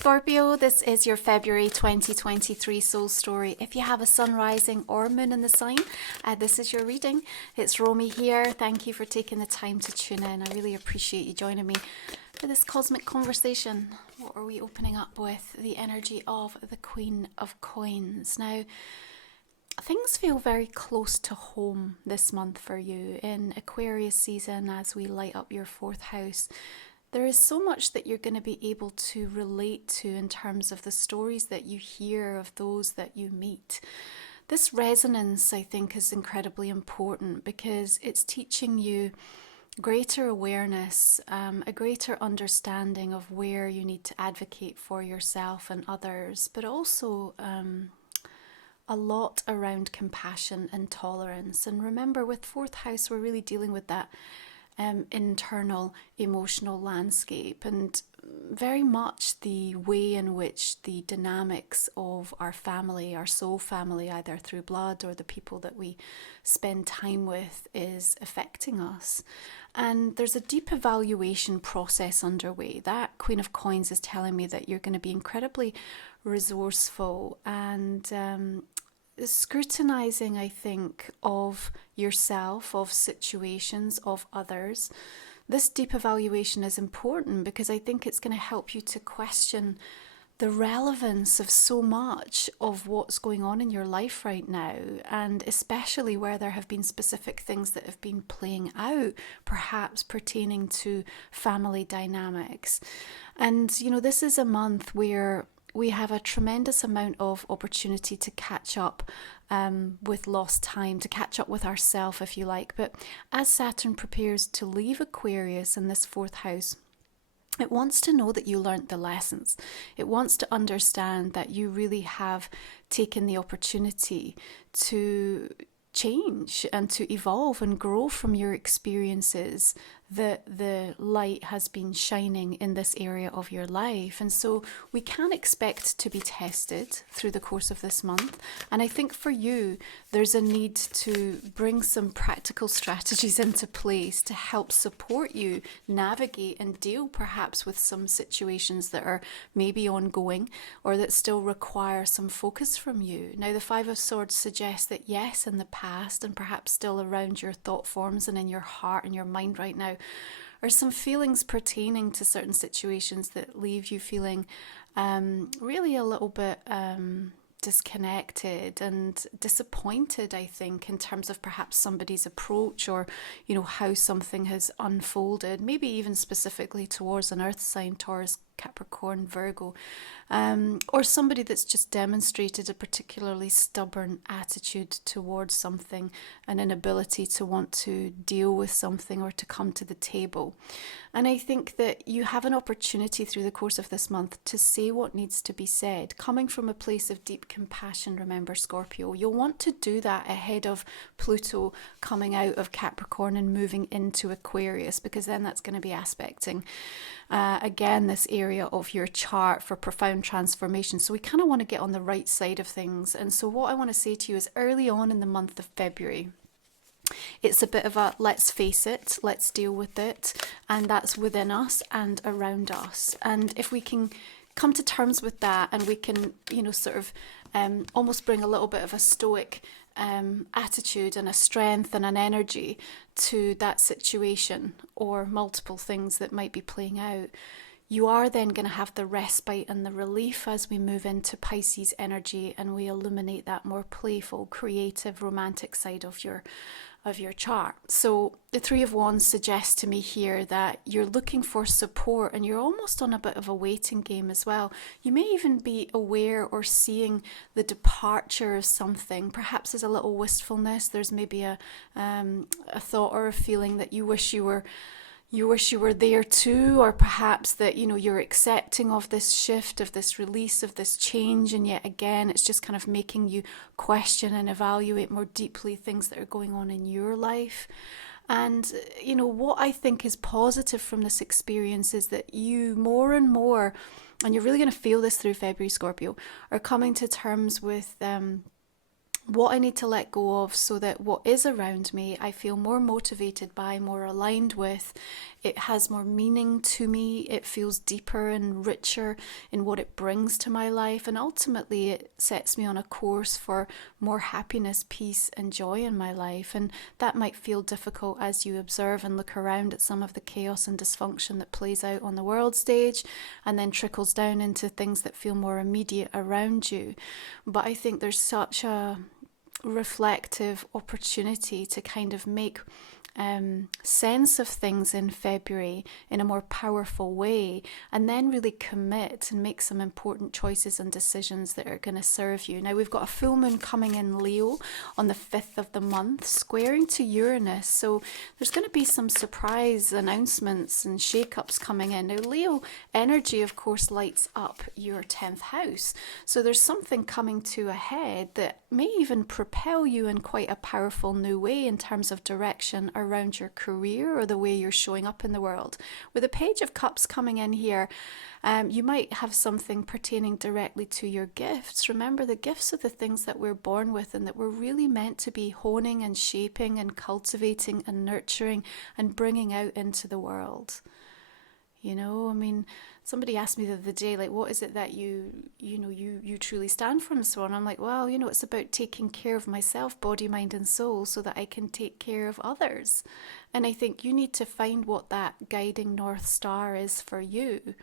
Scorpio, this is your February 2023 soul story. If you have a sun rising or moon in the sign, this is your reading. It's Romy here. Thank you for taking the time to tune in. I really appreciate you joining me for this cosmic conversation. What are we opening up with? The energy of the Queen of Coins. Now, things feel very close to home this month for you in Aquarius season as we light up your fourth house. There is so much that you're going to be able to relate to in terms of the stories that you hear of those that you meet. This resonance, I think, is incredibly important because it's teaching you greater awareness, a greater understanding of where you need to advocate for yourself and others, but also a lot around compassion and tolerance. And remember, with fourth house, we're really dealing with that internal emotional landscape, and very much the way in which the dynamics of our family, our soul family, either through blood or the people that we spend time with, is affecting us. And there's a deep evaluation process underway. That Queen of Coins is telling me that you're going to be incredibly resourceful and scrutinizing, I think, of yourself, of situations, of others. This deep evaluation is important because I think it's going to help you to question the relevance of so much of what's going on in your life right now, and especially where there have been specific things that have been playing out, perhaps pertaining to family dynamics. And, you know, this is a month where we have a tremendous amount of opportunity to catch up with lost time, to catch up with ourselves, if you like. But as Saturn prepares to leave Aquarius in this fourth house, it wants to know that you learnt the lessons. It wants to understand that you really have taken the opportunity to change and to evolve and grow from your experiences, that the light has been shining in this area of your life. And so we can expect to be tested through the course of this month. And I think for you, there's a need to bring some practical strategies into place to help support you navigate and deal perhaps with some situations that are maybe ongoing or that still require some focus from you. Now, the Five of Swords suggests that yes, in the past and perhaps still around your thought forms and in your heart and your mind right now, are some feelings pertaining to certain situations that leave you feeling really a little bit disconnected and disappointed, I think, in terms of perhaps somebody's approach or, you know, how something has unfolded, maybe even specifically towards an earth sign, Taurus, Capricorn, Virgo, or somebody that's just demonstrated a particularly stubborn attitude towards something, an inability to want to deal with something or to come to the table. And I think that you have an opportunity through the course of this month to say what needs to be said, coming from a place of deep compassion. Remember, Scorpio, you'll want to do that ahead of Pluto coming out of Capricorn and moving into Aquarius, because then that's going to be aspecting again this area of your chart for profound transformation. So we kind of want to get on the right side of things. And so what I want to say to you is, early on in the month of February, it's a bit of a let's face it, let's deal with it, and that's within us and around us. And if we can come to terms with that, and we can, you know, sort of almost bring a little bit of a stoic attitude and a strength and an energy to that situation or multiple things that might be playing out, you are then going to have the respite and the relief as we move into Pisces energy and we illuminate that more playful, creative, romantic side of your chart. So the Three of Wands suggests to me here that you're looking for support and you're almost on a bit of a waiting game as well. You may even be aware or seeing the departure of something. Perhaps there's a little wistfulness. There's maybe a thought or a feeling that you wish you were there too, or perhaps that, you know, you're accepting of this shift, of this release, of this change, and yet again it's just kind of making you question and evaluate more deeply things that are going on in your life. And, you know, what I think is positive from this experience is that you more and more, and you're really going to feel this through February, Scorpio, are coming to terms with what I need to let go of so that what is around me I feel more motivated by, more aligned with. It has more meaning to me. It feels deeper and richer in what it brings to my life. And ultimately, it sets me on a course for more happiness, peace, and joy in my life. And that might feel difficult as you observe and look around at some of the chaos and dysfunction that plays out on the world stage and then trickles down into things that feel more immediate around you. But I think there's such a reflective opportunity to kind of make sense of things in February in a more powerful way, and then really commit and make some important choices and decisions that are going to serve you. Now, we've got a full moon coming in Leo on the 5th of the month, squaring to Uranus, so there's going to be some surprise announcements and shake-ups coming in. Now, Leo energy, of course, lights up your 10th house, so there's something coming to a head that may even propel you in quite a powerful new way in terms of direction around your career or the way you're showing up in the world. With the Page of Cups coming in here, you might have something pertaining directly to your gifts. Remember, the gifts are the things that we're born with and that we're really meant to be honing and shaping and cultivating and nurturing and bringing out into the world. You know, I mean, somebody asked me the other day, like, what is it that you truly stand for and so on. I'm like, well, it's about taking care of myself, body, mind and soul, so that I can take care of others. And I think you need to find what that guiding North Star is for you,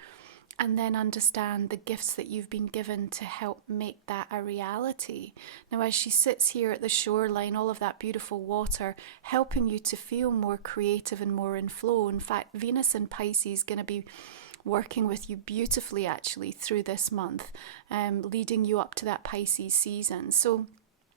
and then understand the gifts that you've been given to help make that a reality. Now, as she sits here at the shoreline, all of that beautiful water, helping you to feel more creative and more in flow. In fact, Venus in Pisces is going to be working with you beautifully actually through this month, leading you up to that Pisces season. So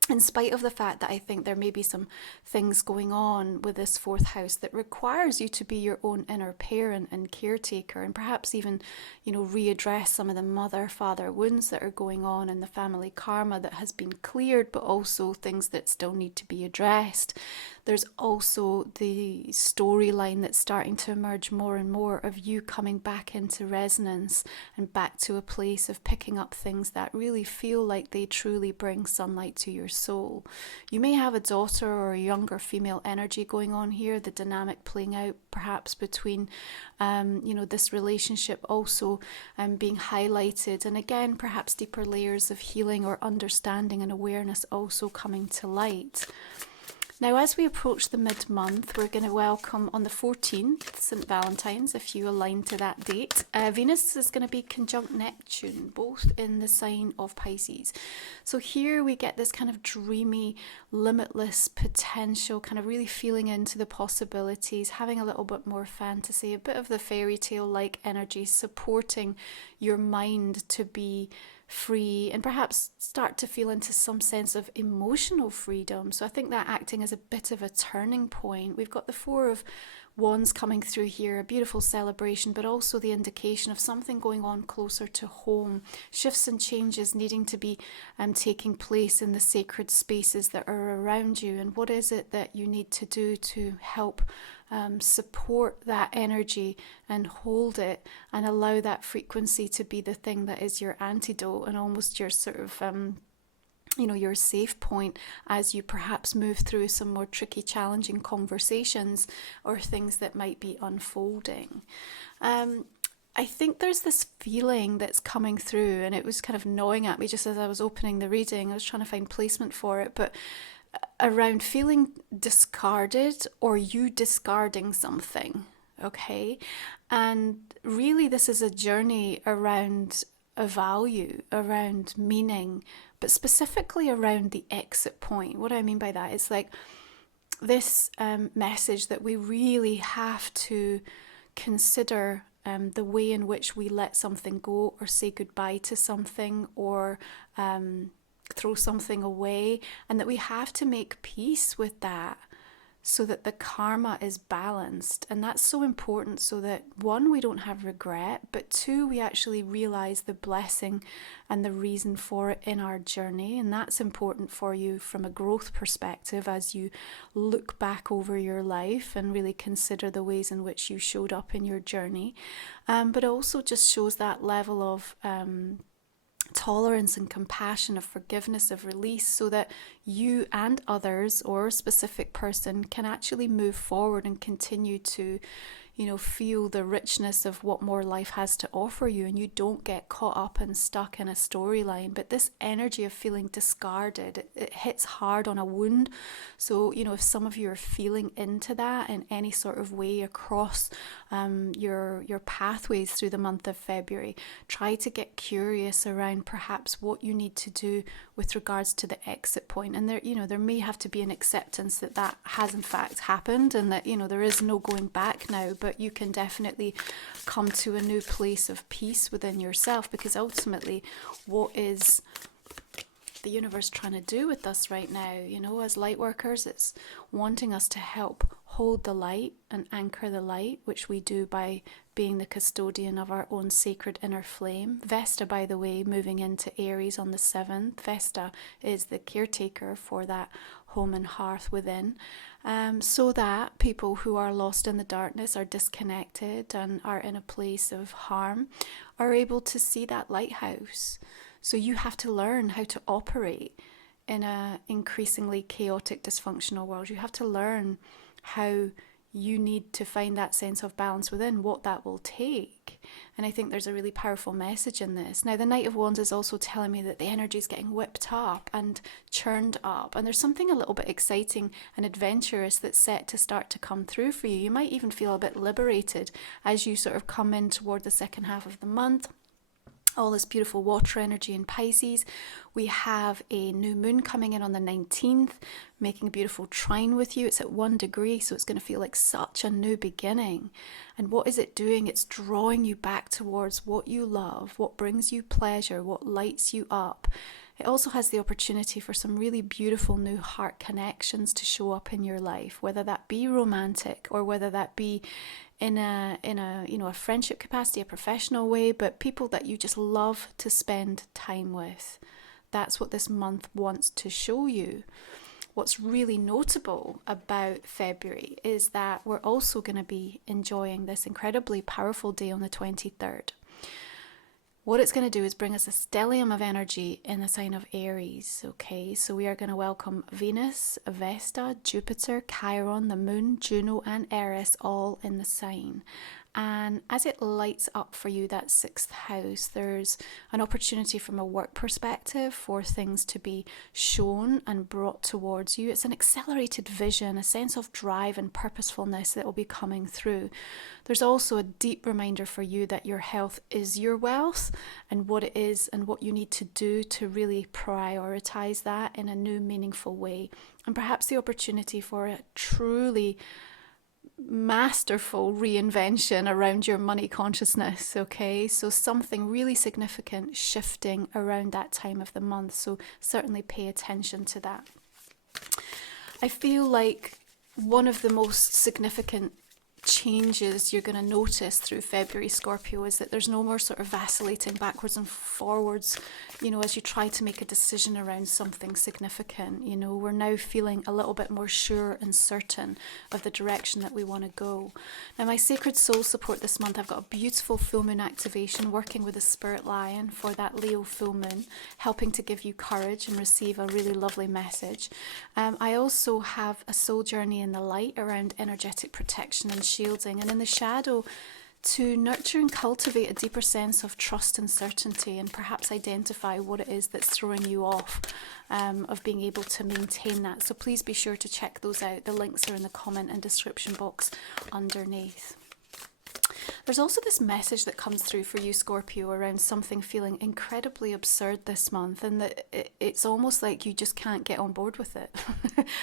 in spite of the fact that I think there may be some things going on with this 4th house that requires you to be your own inner parent and caretaker, and perhaps even, readdress some of the mother-father wounds that are going on and the family karma that has been cleared, but also things that still need to be addressed. There's also the storyline that's starting to emerge more and more of you coming back into resonance and back to a place of picking up things that really feel like they truly bring sunlight to your soul. You may have a daughter or a younger female energy going on here, the dynamic playing out perhaps between this relationship also being highlighted, and again perhaps deeper layers of healing or understanding and awareness also coming to light. Now, as we approach the mid-month, we're going to welcome on the 14th, St. Valentine's, if you align to that date. Venus is going to be conjunct Neptune, both in the sign of Pisces. So here we get this kind of dreamy, limitless potential, kind of really feeling into the possibilities, having a little bit more fantasy, a bit of the fairy tale-like energy, supporting your mind to be free and perhaps start to feel into some sense of emotional freedom. So I think that acting as a bit of a turning point. We've got the 4 of Wands coming through here, a beautiful celebration, but also the indication of something going on closer to home, shifts and changes needing to be taking place in the sacred spaces that are around you. And what is it that you need to do to help support that energy and hold it and allow that frequency to be the thing that is your antidote and almost your sort of your safe point as you perhaps move through some more tricky, challenging conversations or things that might be unfolding. I think there's this feeling that's coming through, and it was kind of gnawing at me just as I was opening the reading. I was trying to find placement for it, but around feeling discarded or you discarding something, okay? And really this is a journey around a value, around meaning, but specifically around the exit point. What I mean by that is like this message that we really have to consider the way in which we let something go or say goodbye to something or throw something away, and that we have to make peace with that so that the karma is balanced. And that's so important so that 1, we don't have regret, but 2, we actually realize the blessing and the reason for it in our journey. And that's important for you from a growth perspective as you look back over your life and really consider the ways in which you showed up in your journey. But it also just shows that level of tolerance and compassion, of forgiveness, of release, so that you and others or a specific person can actually move forward and continue to, feel the richness of what more life has to offer you, and you don't get caught up and stuck in a storyline. But this energy of feeling discarded, it hits hard on a wound. So, if some of you are feeling into that in any sort of way across your pathways through the month of February, try to get curious around perhaps what you need to do with regards to the exit point. And there may have to be an acceptance that has in fact happened, and that, there is no going back now. But you can definitely come to a new place of peace within yourself, because ultimately, what is the universe trying to do with us right now? As light workers, it's wanting us to help hold the light and anchor the light, which we do by being the custodian of our own sacred inner flame. Vesta, by the way, moving into Aries on the 7th. Vesta is the caretaker for that home and hearth within, so that people who are lost in the darkness, are disconnected and are in a place of harm, are able to see that lighthouse. So you have to learn how to operate in an increasingly chaotic, dysfunctional world. You have to learn how you need to find that sense of balance within, what that will take. And I think there's a really powerful message in this. Now, the Knight of Wands is also telling me that the energy is getting whipped up and churned up. And there's something a little bit exciting and adventurous that's set to start to come through for you. You might even feel a bit liberated as you sort of come in toward the second half of the month. All this beautiful water energy in Pisces. We have a new moon coming in on the 19th, making a beautiful trine with you. It's at 1 degree, so it's going to feel like such a new beginning. And what is it doing? It's drawing you back towards what you love, what brings you pleasure, what lights you up. It also has the opportunity for some really beautiful new heart connections to show up in your life, whether that be romantic or whether that be in a a friendship capacity, a professional way, but people that you just love to spend time with. That's what this month wants to show you. What's really notable about February is that we're also going to be enjoying this incredibly powerful day on the 23rd. What it's going to do is bring us a stellium of energy in the sign of Aries, okay? So we are going to welcome Venus, Vesta, Jupiter, Chiron, the Moon, Juno and Eris all in the sign. And as it lights up for you, that 6th house, there's an opportunity from a work perspective for things to be shown and brought towards you. It's an accelerated vision, a sense of drive and purposefulness that will be coming through. There's also a deep reminder for you that your health is your wealth, and what it is and what you need to do to really prioritize that in a new, meaningful way. And perhaps the opportunity for a truly masterful reinvention around your money consciousness, okay? So something really significant shifting around that time of the month, so certainly pay attention to that. I feel like one of the most significant changes you're going to notice through February, Scorpio, is that there's no more sort of vacillating backwards and forwards, as you try to make a decision around something significant. We're now feeling a little bit more sure and certain of the direction that we want to go. Now, my sacred soul support this month, I've got a beautiful full moon activation working with the spirit lion for that Leo full moon, helping to give you courage and receive a really lovely message. I also have a soul journey in the light around energetic protection and shielding, and in the shadow to nurture and cultivate a deeper sense of trust and certainty, and perhaps identify what it is that's throwing you off of being able to maintain that. So please be sure to check those out. The links are in the comment and description box underneath. There's also this message that comes through for you, Scorpio, around something feeling incredibly absurd this month, and that it's almost like you just can't get on board with it.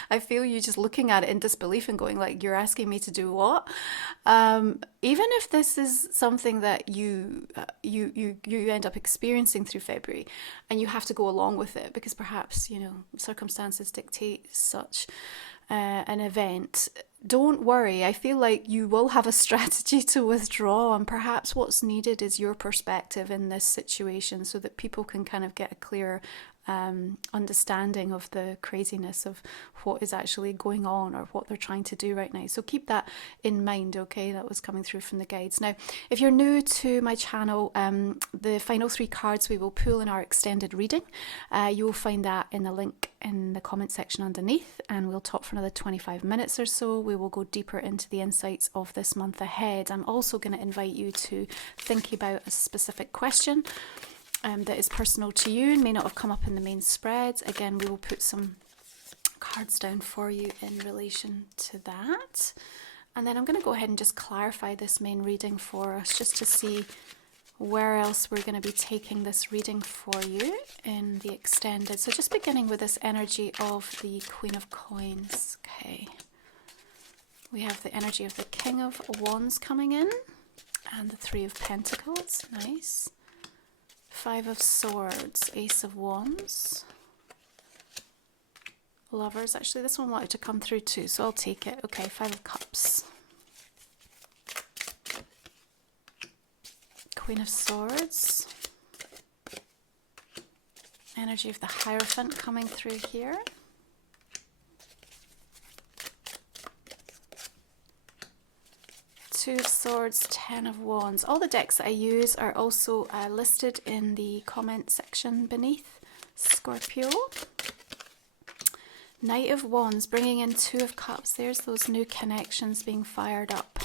I feel you just looking at it in disbelief and going like, you're asking me to do what? Even if this is something that you end up experiencing through February, and you have to go along with it because perhaps, circumstances dictate such an event, don't worry. I feel like you will have a strategy to withdraw, and perhaps what's needed is your perspective in this situation so that people can kind of get a clear understanding of the craziness of what is actually going on or what they're trying to do right now. So keep that in mind, okay? That was coming through from the guides. Now, if you're new to my channel, the final 3 cards we will pull in our extended reading. You will find that in the link in the comment section underneath, and we'll talk for another 25 minutes or so. We will go deeper into the insights of this month ahead. I'm also going to invite you to think about a specific question that is personal to you and may not have come up in the main spreads. Again, we will put some cards down for you in relation to that. And then I'm going to go ahead and just clarify this main reading for us, just to see where else we're going to be taking this reading for you in the extended. So just beginning with this energy of the Queen of Coins. Okay. We have the energy of the King of Wands coming in and the 3 of Pentacles. Nice. 5 of Swords, Ace of Wands, Lovers. Actually, this one wanted to come through too, so I'll take it. Okay, 5 of Cups, Queen of Swords, energy of the Hierophant coming through here. Two of Swords, 10 of Wands. All the decks that I use are also listed in the comment section beneath. Scorpio. Knight of Wands, bringing in 2 of Cups. There's those new connections being fired up.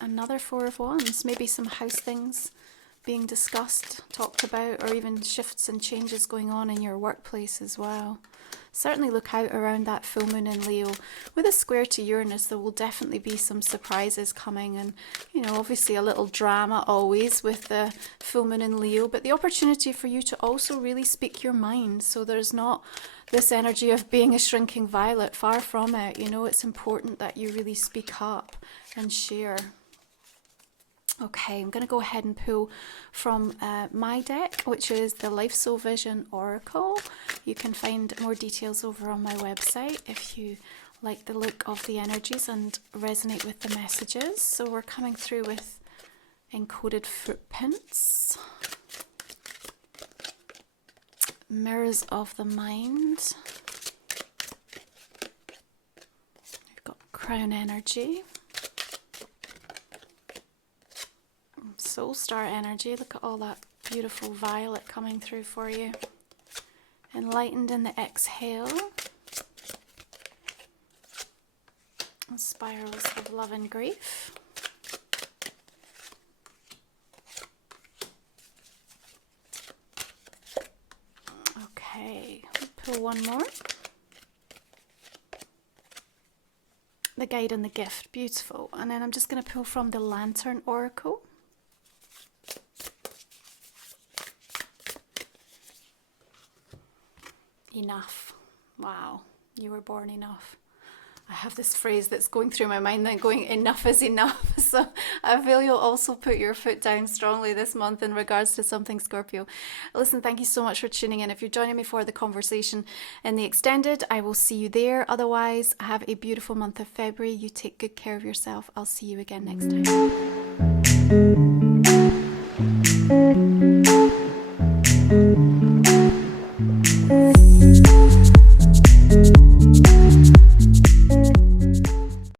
Another 4 of Wands. Maybe some house things being discussed, talked about, or even shifts and changes going on in your workplace as well. Certainly look out around that full moon in Leo. With a square to Uranus, there will definitely be some surprises coming, and, you know, obviously a little drama always with the full moon in Leo, but the opportunity for you to also really speak your mind. So there's not this energy of being a shrinking violet, far from it. You know, it's important that you really speak up and share. Okay, I'm going to go ahead and pull from my deck, which is the Life Soul Vision Oracle. You can find more details over on my website if you like the look of the energies and resonate with the messages. So we're coming through with encoded footprints, mirrors of the mind. We've got crown energy. Soul Star energy. Look at all that beautiful violet coming through for you. Enlightened in the exhale. And spirals of love and grief. Okay, pull one more. The Guide and the Gift. Beautiful. And then I'm just going to pull from the Lantern Oracle. Enough. Wow, you were born enough. I have this phrase that's going through my mind, that going, enough is enough. So I feel you'll also put your foot down strongly this month in regards to something, Scorpio. Listen, thank you so much for tuning in. If you're joining me for the conversation in the extended, I will see you there. Otherwise, have a beautiful month of February. You take good care of yourself. I'll see you again next time.